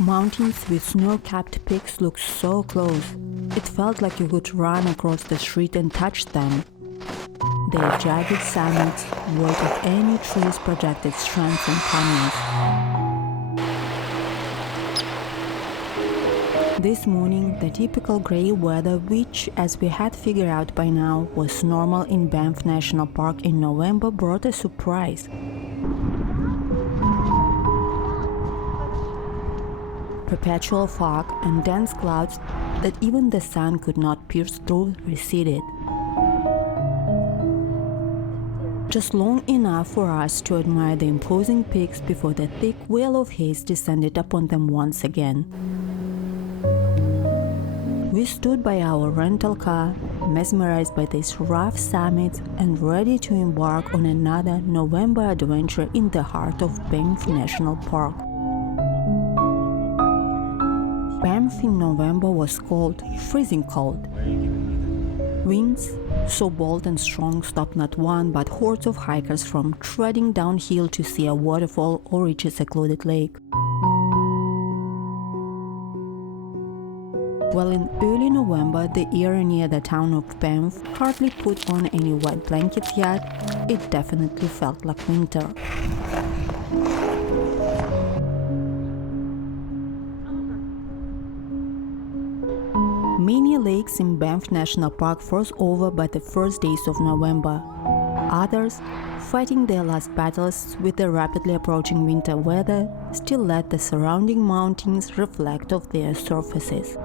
Mountains with snow-capped peaks looked so close. It felt like you could run across the street and touch them. Their jagged summits, void of any trees, projected strength and calmness. This morning, the typical grey weather, which, as we had figured out by now, was normal in Banff National Park in November, brought a surprise. Perpetual fog and dense clouds that even the sun could not pierce through receded. Just long enough for us to admire the imposing peaks before the thick veil of haze descended upon them once again. We stood by our rental car, mesmerized by these rough summits and ready to embark on another November adventure in the heart of Banff National Park. Banff in November was cold, freezing cold. Winds, so bold and strong, stopped not one but hordes of hikers from treading downhill to see a waterfall or reach a secluded lake. While in early November the air near the town of Banff hardly put on any white blankets yet, it definitely felt like winter. Many lakes in Banff National Park froze over by the first days of November. Others, fighting their last battles with the rapidly approaching winter weather, still let the surrounding mountains reflect off their surfaces.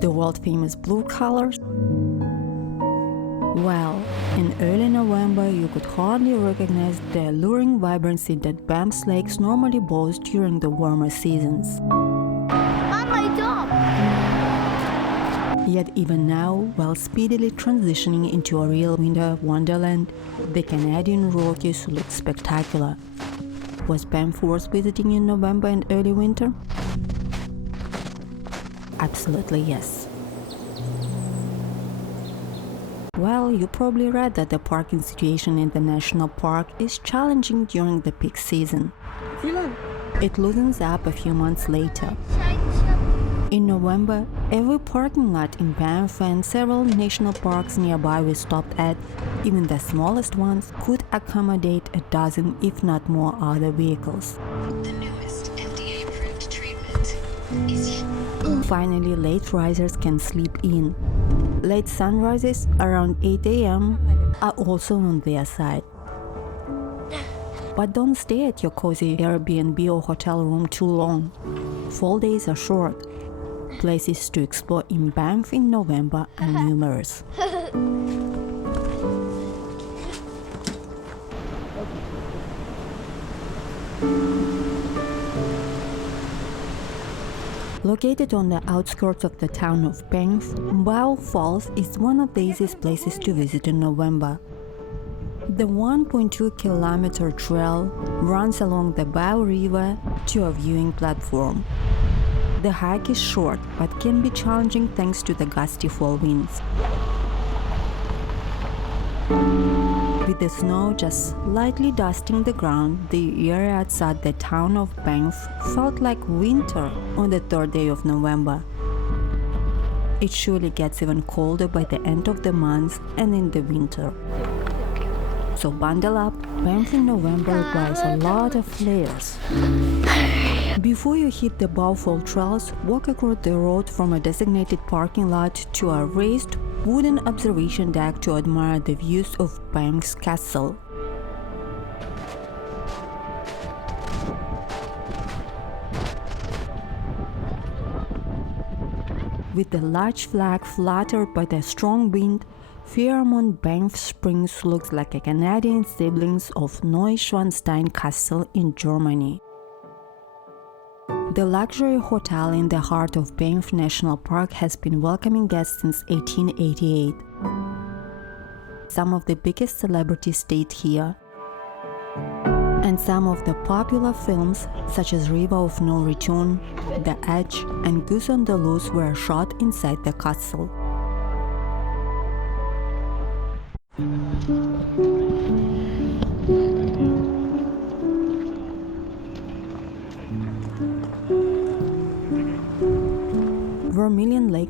The world-famous blue colors? Well, in early November you could hardly recognize the alluring vibrancy that Banff's lakes normally boast during the warmer seasons. My job! Yet even now, while speedily transitioning into a real winter wonderland, the Canadian Rockies look spectacular. Was Banff worth visiting in November and early winter? Absolutely yes. Well, you probably read that the parking situation in the national park is challenging during the peak season. It loosens up a few months later. In November, every parking lot in Banff and several national parks nearby we stopped at, even the smallest ones, could accommodate a dozen if not more other vehicles. The newest FDA-approved treatment is... Finally, late risers can sleep in. Late sunrises around 8 a.m. are also on their side. But don't stay at your cozy Airbnb or hotel room too long. Fall days are short. Places to explore in Banff in November are numerous. Located on the outskirts of the town of Banff, Waterfalls is one of the easiest places to visit in November. The 1.2-kilometer trail runs along the Bow River to a viewing platform. The hike is short but can be challenging thanks to the gusty fall winds. With the snow just slightly dusting the ground, the area outside the town of Banff felt like winter on the third day of November. It surely gets even colder by the end of the month and in the winter. So bundle up, Banff in November requires a lot of layers. Before you hit the Waterfall trails, walk across the road from a designated parking lot to a raised wooden observation deck to admire the views of Banff's castle. With the large flag fluttered by the strong wind, Fairmont Banff Springs looks like a Canadian siblings of Neuschwanstein Castle in Germany. The luxury hotel in the heart of Banff National Park has been welcoming guests since 1888. Some of the biggest celebrities stayed here, and some of the popular films such as River of No Return, The Edge, and Goose on the Loose were shot inside the castle.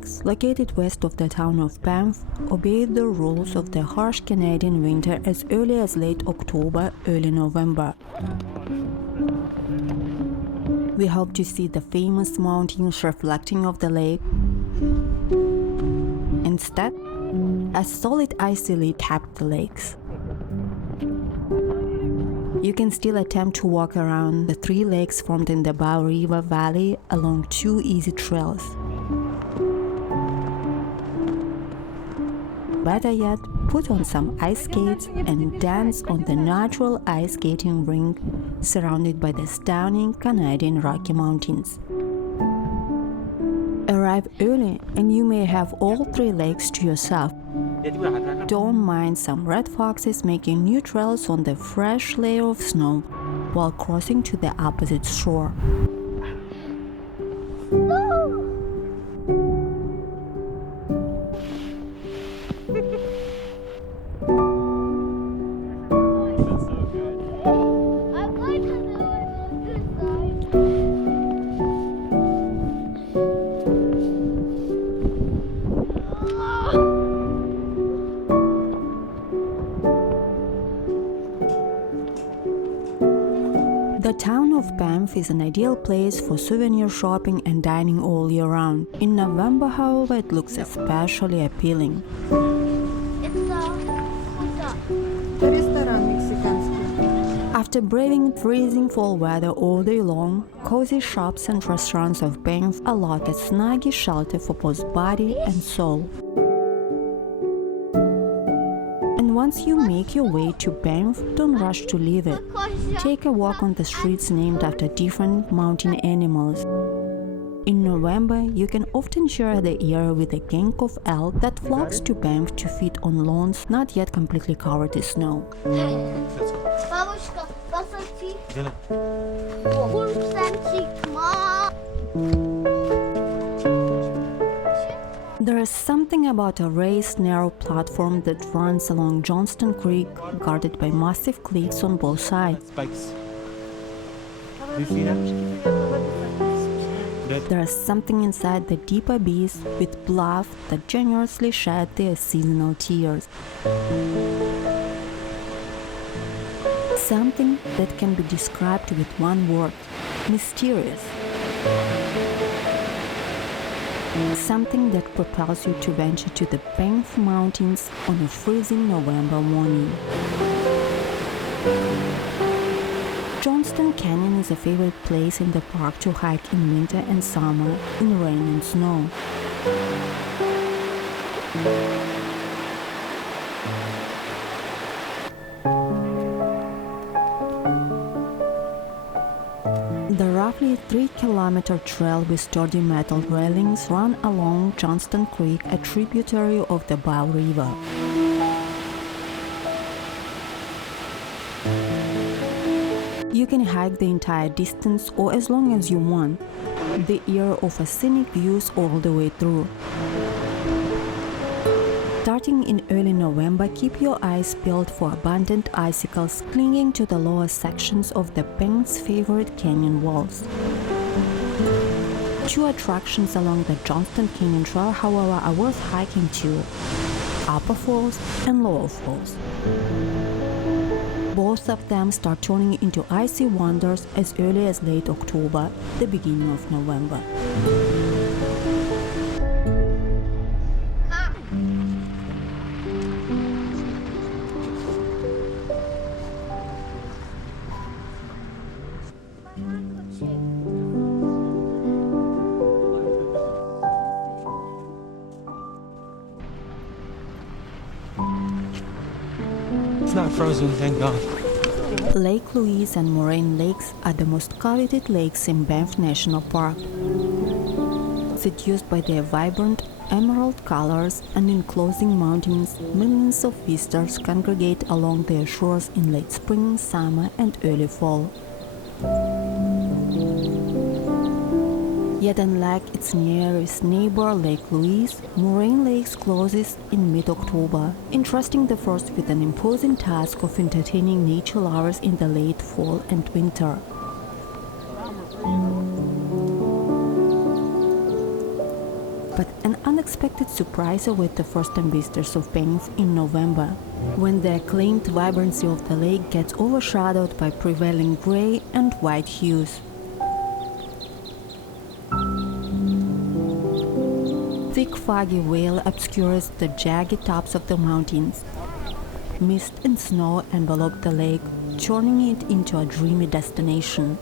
Lakes, located west of the town of Banff, obey the rules of the harsh Canadian winter as early as late October, early November. We hope to see the famous mountains reflecting off the lake. Instead, a solid icy lid capped the lakes. You can still attempt to walk around the 3 lakes formed in the Bow River Valley along 2 easy trails. Better yet, put on some ice skates and dance on the natural ice skating rink surrounded by the stunning Canadian Rocky Mountains. Arrive early and you may have all 3 lakes to yourself. Don't mind some red foxes making new trails on the fresh layer of snow while crossing to the opposite shore. I'm going to do it this side. The town of Banff is an ideal place for souvenir shopping and dining all year round. In November, however, it looks especially appealing. After braving freezing fall weather all day long, cozy shops and restaurants of Banff allot a snuggy shelter for both body and soul. And once you make your way to Banff, don't rush to leave it. Take a walk on the streets named after different mountain animals. In November, you can often share the air with a gang of elk that flocks to Banff to feed on lawns not yet completely covered in snow. Бабушка, посмотри. Курсанчик, ма. There is something about a raised, narrow platform that runs along Johnston Creek, guarded by massive cliffs on both sides. Spikes. Do you see that? There is something inside the deep abyss with bluffs that generously shed their seasonal tears. Something that can be described with one word: mysterious. Something that propels you to venture to the Banff Mountains on a freezing November morning. Johnston Canyon is a favorite place in the park to hike in winter and summer, in rain and snow. The roughly 3-kilometer trail with sturdy metal railings run along Johnston Creek, a tributary of the Bow River. You can hike the entire distance or as long as you want. The air offers scenic views all the way through. Starting in early November, keep your eyes peeled for abundant icicles clinging to the lower sections of the Banff's favorite canyon walls. 2 attractions along the Johnston Canyon Trail, however, are worth hiking to: Upper Falls and Lower Falls. Both of them start turning into icy wonders as early as late October, the beginning of November. It's not frozen, thank God. Lake Louise and Vermilion Lakes are the most coveted lakes in Banff National Park. Seduced by their vibrant emerald colors and enclosing mountains, millions of visitors congregate along their shores in late spring, summer, and early fall. Yet unlike its nearest neighbor, Lake Louise, Vermilion Lakes closes in mid-October, entrusting the first with an imposing task of entertaining nature lovers in the late fall and winter. But an unexpected surprise await the first-time visitors of Banff in November, when the acclaimed vibrancy of the lake gets overshadowed by prevailing grey and white hues. Thick foggy veil obscures the jagged tops of the mountains. Mist and snow envelop the lake, turning it into a dreamy destination.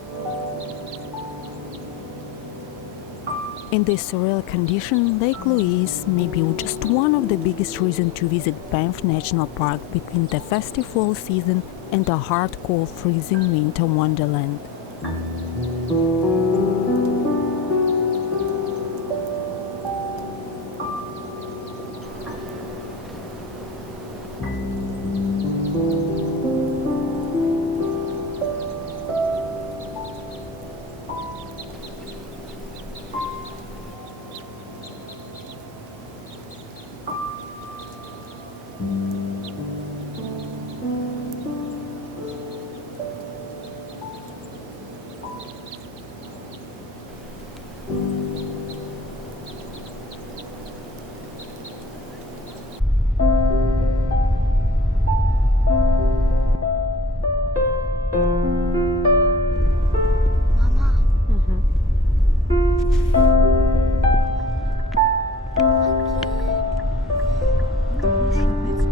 In this surreal condition, Lake Louise may be just one of the biggest reasons to visit Banff National Park between the festive fall season and a hardcore freezing winter wonderland. Mama.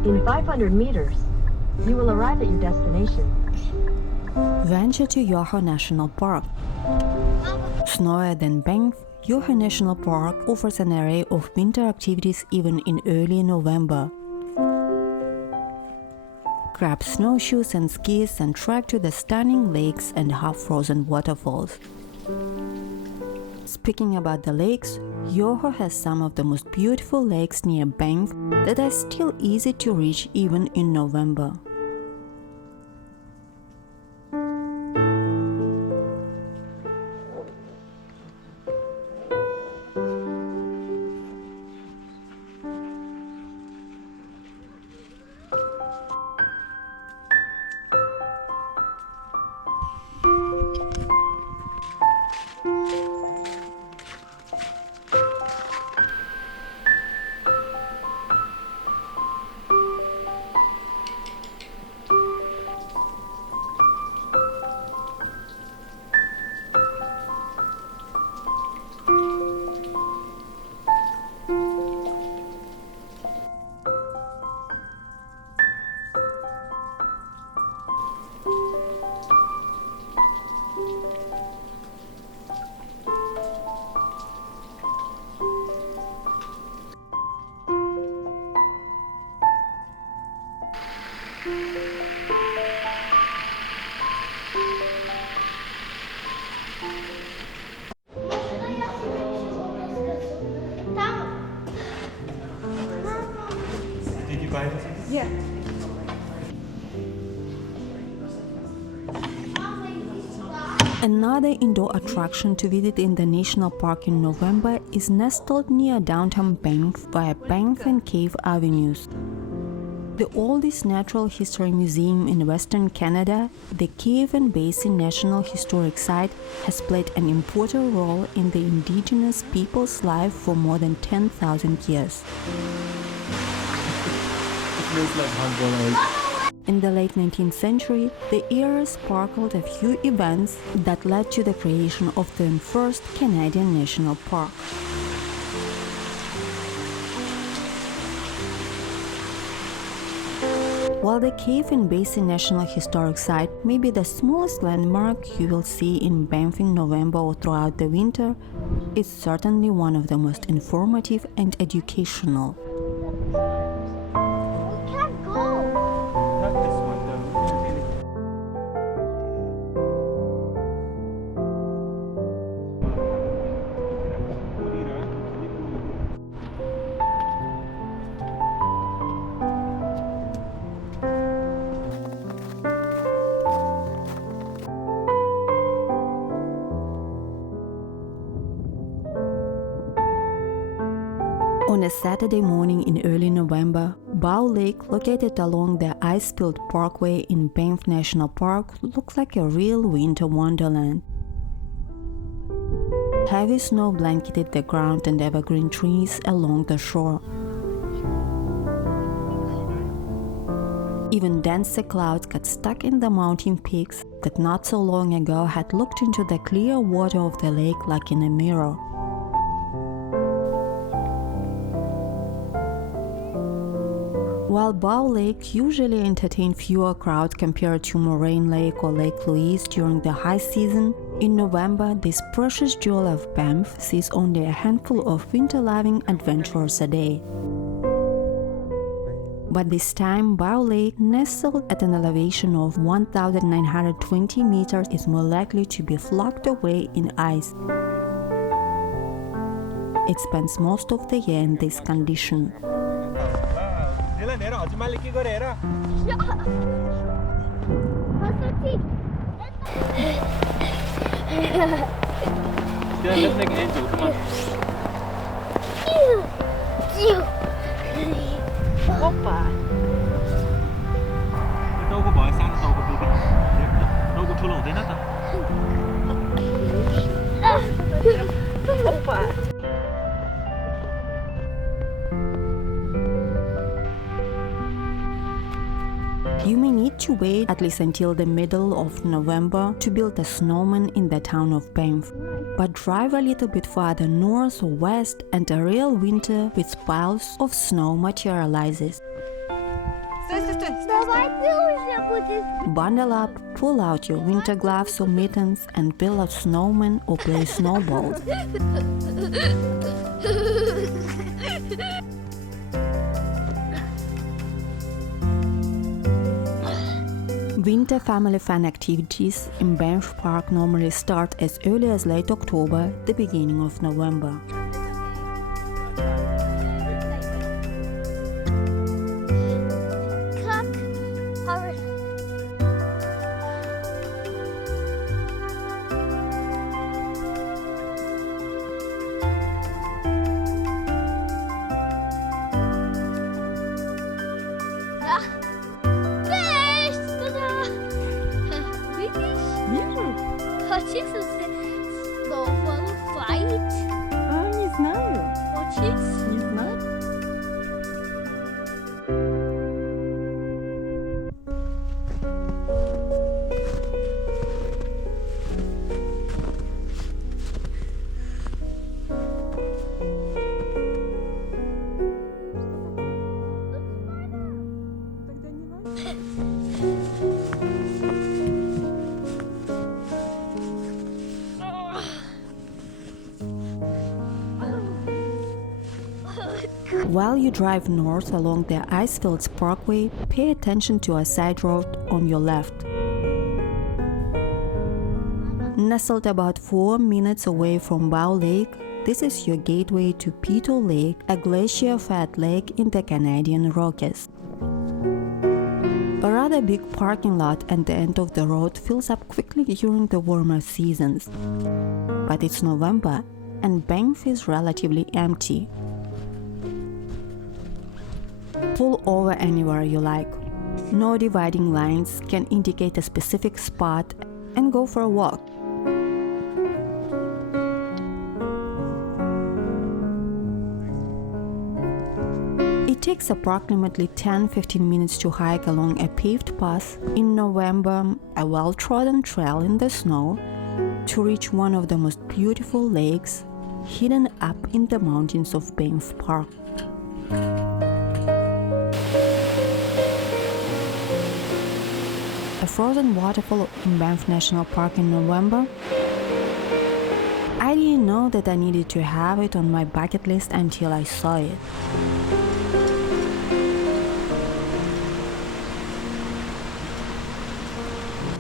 In 500 meters, you will arrive at your destination. Venture to Yoho National Park. Snowier than Banff, Yoho National Park offers an array of winter activities even in early November. Grab snowshoes and skis and trek to the stunning lakes and half-frozen waterfalls. Speaking about the lakes, Yoho has some of the most beautiful lakes near Banff that are still easy to reach even in November. Did you buy this? Yeah. Another indoor attraction to visit in the national park in November is nestled near downtown Banff via Banff and Cave Avenues. The oldest natural history museum in Western Canada, the Cave and Basin National Historic Site has played an important role in the Indigenous people's life for more than 10,000 years. It smells like hot-boiled egg. In the late 19th century, the area sparkled a few events that led to the creation of the first Canadian National Park. While the Cave and Basin National Historic Site may be the smallest landmark you will see in Banff in November or throughout the winter, it's certainly one of the most informative and educational. We can't go. Not this one, though. On a Saturday morning in early November, Bow Lake, located along the ice-filled parkway in Banff National Park, looks like a real winter wonderland. Heavy snow blanketed the ground and evergreen trees along the shore. Even denser clouds got stuck in the mountain peaks that not so long ago had looked into the clear water of the lake like in a mirror. While Bow Lake usually entertained fewer crowds compared to Moraine Lake or Lake Louise during the high season, in November this precious jewel of Banff sees only a handful of winter-loving adventurers a day. But this time, Bow Lake, nestled at an elevation of 1,920 meters, is more likely to be flocked away in ice. It spends most of the year in this condition. Just like angel, come on. Hoppa. Đâu có bỏ sang đâu có đi đâu. Đâu có thu lồng thế nào ta? Hoppa. You may need to wait at least until the middle of November to build a snowman in the town of Banff. But drive a little bit farther north or west and a real winter with piles of snow materializes. Давайте уже будет. Bundle up, pull out your winter gloves or mittens and build a snowman or play snowballs. Winter family fun activities in Banff Park normally start as early as late October, the beginning of November. Kalk. Hurry. Wiesz, widzisz? Хочешь снова fight? Не знаю, Хочешь? не знаю. While you drive north along the Icefields Parkway, pay attention to a side road on your left. Nestled about 4 minutes away from Bow Lake, this is your gateway to Peyto Lake, a glacier-fed lake in the Canadian Rockies. A rather big parking lot at the end of the road fills up quickly during the warmer seasons. But it's November, and Banff is relatively empty. Pull over anywhere you like. No dividing lines can indicate a specific spot, and go for a walk. It takes approximately 10-15 minutes to hike along a paved path in November, a well-trodden trail in the snow, to reach one of the most beautiful lakes hidden up in the mountains of Banff Park. A frozen waterfall in Banff National Park in November? I didn't know that I needed to have it on my bucket list until I saw it.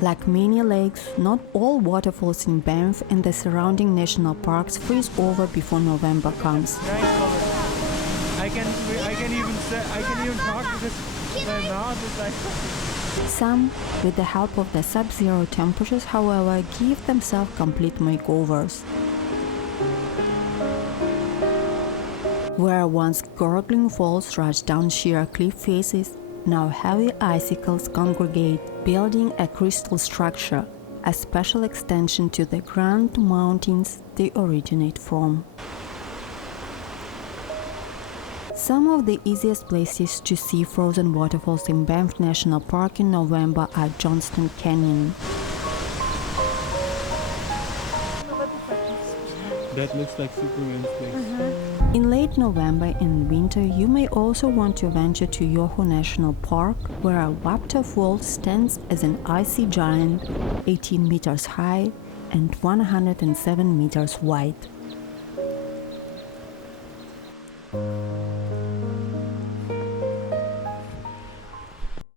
Like many lakes, not all waterfalls in Banff and the surrounding national parks freeze over before November comes. I can even talk because my mouth is like. Some, with the help of the sub-zero temperatures, however, give themselves complete makeovers. Where once gurgling falls rush down sheer cliff faces, now heavy icicles congregate, building a crystal structure, a special extension to the Grand Mountains they originate from. Some of the easiest places to see frozen waterfalls in Banff National Park in November are Johnston Canyon. That looks like Superman's place. In late November and winter, you may also want to venture to Yoho National Park, where a waterfall stands as an icy giant, 18 meters high and 107 meters wide.